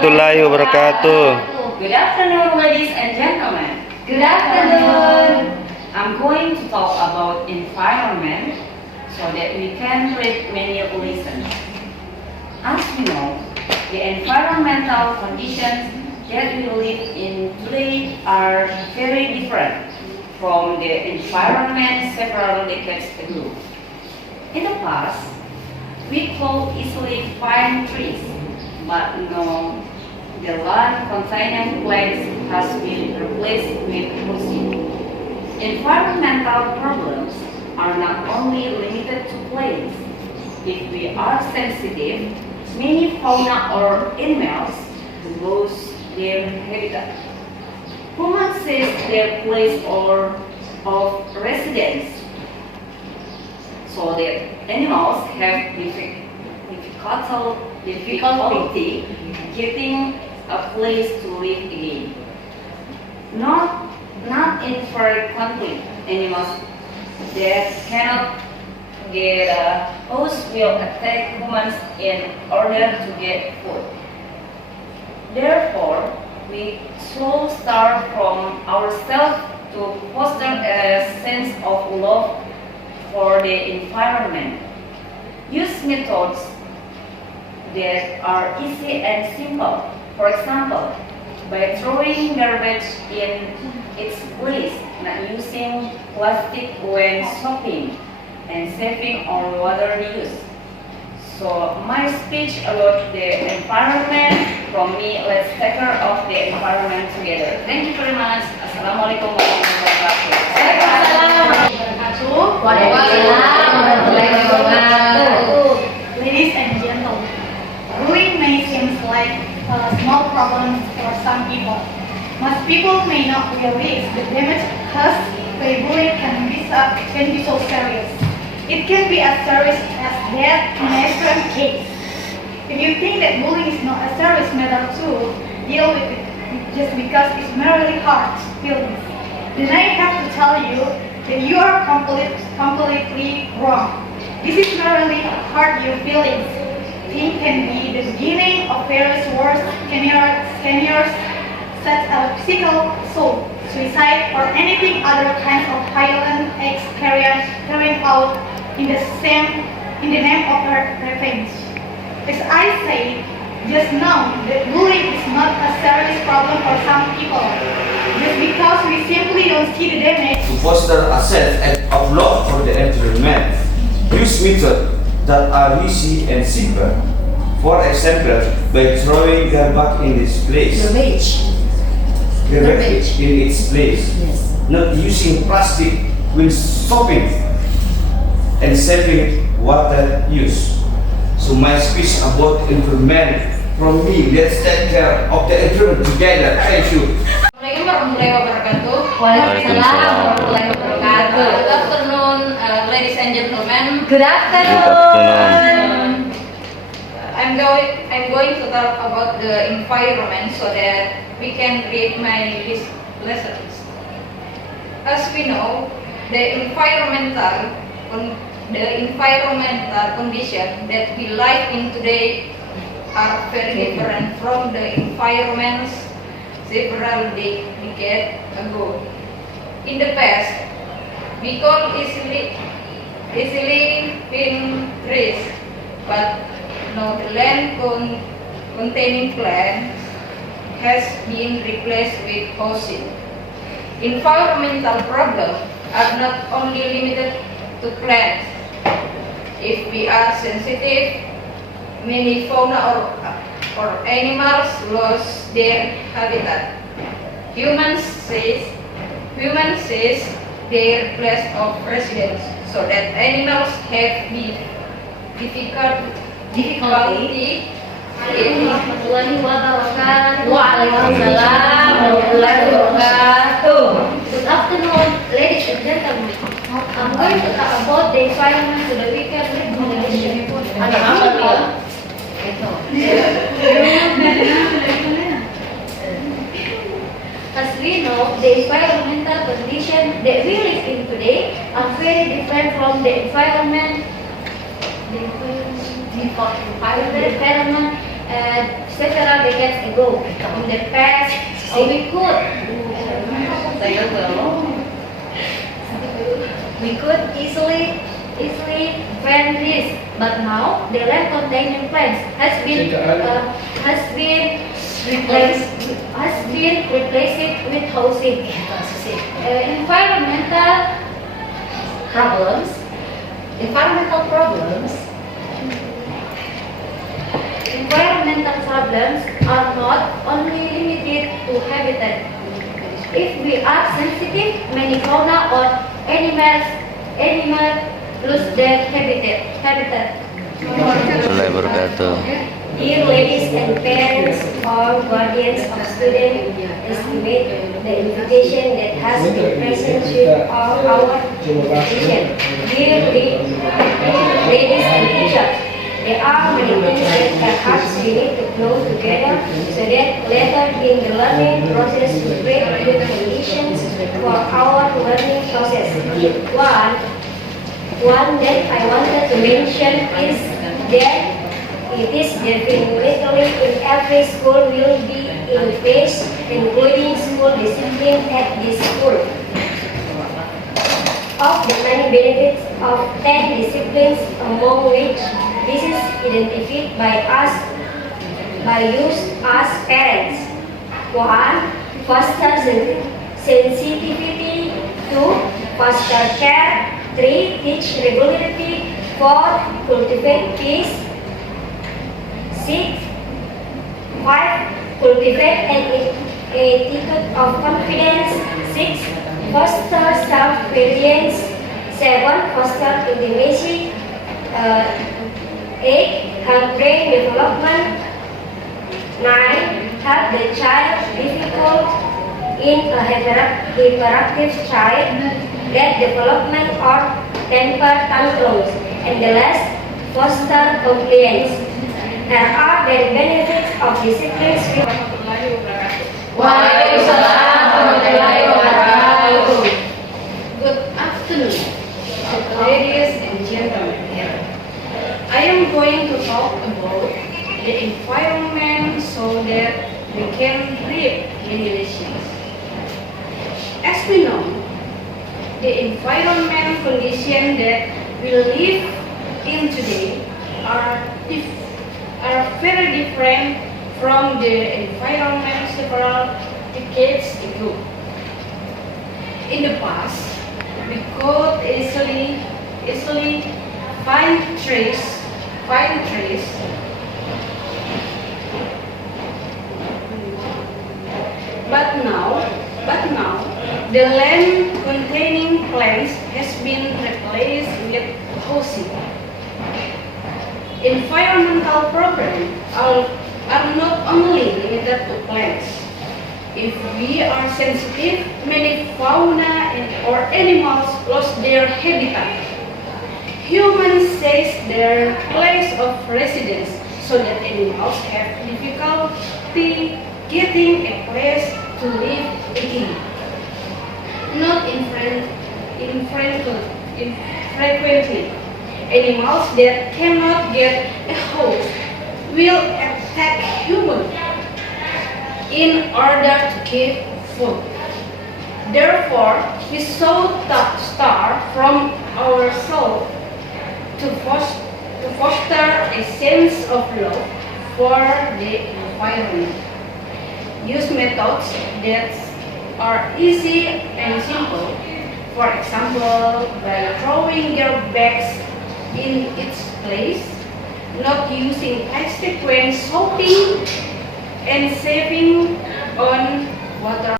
warahmatullahi wabarakatuh. Good afternoon, ladies and gentlemen. Good afternoon. I'm going to talk about environment so that we can read many lessons. As we know, the environmental conditions that we live in today are very different from the environment several decades ago. In the past, we could easily find trees, but now the land containing plants has been replaced with fossil. Environmental problems are not only limited to plants. If we are sensitive, many fauna or animals lose their habitat. Humans seize their place of residence, so that animals have difficulty getting a place to live again. Not infrequently, animals that cannot get a house will attack humans in order to get food. Therefore, we should start from ourselves to foster a sense of love for the environment. Use methods that are easy and simple. For example, by throwing garbage in its place, not using plastic when shopping, and saving on water use. So my speech about the environment from me, let's take care of the environment together. Thank you very much. Assalamualaikum warahmatullahi wabarakatuh. Ladies and gentlemen, bullying may seem like a small problem for some people. Most people may not realize the damage caused by bullying can be so serious. It can be as serious as death in an extreme case. If you think that bullying is not a serious matter to deal with it just because it's merely hurt feelings, then I have to tell you that you are completely wrong. This is merely hurt your feelings. It can be the beginning of various worse scenarios such as physical assault, suicide, or anything other kinds of violent acts carried out in the name of revenge. As I said just now, that bullying is not a serious problem for some people. Just because we simply don't see the damage. To foster a sense of love for the environment, use methods that are easy and simple. For example, by throwing garbage in its place. Garbage in its place. Yes. Not using plastic when shopping, and saving water use. So my speech about environment from me, let's take care of the environment together. Thank you. Assalamualaikum warahmatullahi wabarakatuh. Waalaikumsalam warahmatullahi wabarakatuh. Good afternoon, ladies and gentlemen. Good afternoon. I'm going to talk about the environment so that we can read my lessons. As we know, the environmental condition that we live in today are very different from the environments several decades ago. In the past, we could easily plant trees, but now the land containing plants has been replaced with fossil. Environmental problems are not only limited to plants. If we are sensitive, many fauna or animals lose their habitat. Humans seize their place of residence, so that animals have difficulty Warahmatullahi wabarakatuh. Waalaikumsalam warahmatullahi wabarakatuh. Good afternoon, ladies and gentlemen. I'm going to talk about the environment so that we can read moderation. As we know, the environmental conditions that we live in today are very different from the environment several decades ago. In the past, we could easily prevent this, but now the land containment plans has been replaced with housing. Environmental problems are not only limited to habitat. If we are sensitive, many fauna or animals lose their habitat. Assalamualaikum wabarakatuh. Dear ladies and parents or guardians of students, estimate the invitation that has been present with our invitation. Dear ladies and teachers, there are many things that perhaps we need to know together so that later in the learning process we create good conditions for our learning process. One that I wanted to mention is that it is definitely in every school will be in place, including school discipline at this school. Of the many benefits of 10 disciplines, among which this is identified by us as parents. 1. Foster sensitivity. 2. Foster care. 3. Teach regularity. 4. Cultivate peace. 5. Cultivate an attitude of confidence. 6. Foster self-reliance. 7. Foster intimacy. 8. Help brain development. 9. Help the child difficult in a hyperactive child, get development or temper tantrums. And the last, foster compliance. There are the benefits of disciplines. Waalaikumsalam warahmatullahi wabarakatuh. Good afternoon, ladies and gentlemen. I am going to talk about the environment so that we can reap many lessons. As we know, the environment conditions that we live in today are very different from the environment several decades ago. In the past, we could easily find trees. But now, the land containing plants has been replaced with housing. Environmental problems are not only limited to plants. If we are sensitive, many fauna or animals lost their habitat. Humans seize their place of residence so that animals have difficulty getting a place to live again. Not infrequently, animals that cannot get a house will attack humans in order to get food. Therefore, we should start from ourselves to foster a sense of love for the environment. Use methods that are easy and simple. For example, by throwing your bags in its place, not using plastic when shopping, and saving on water.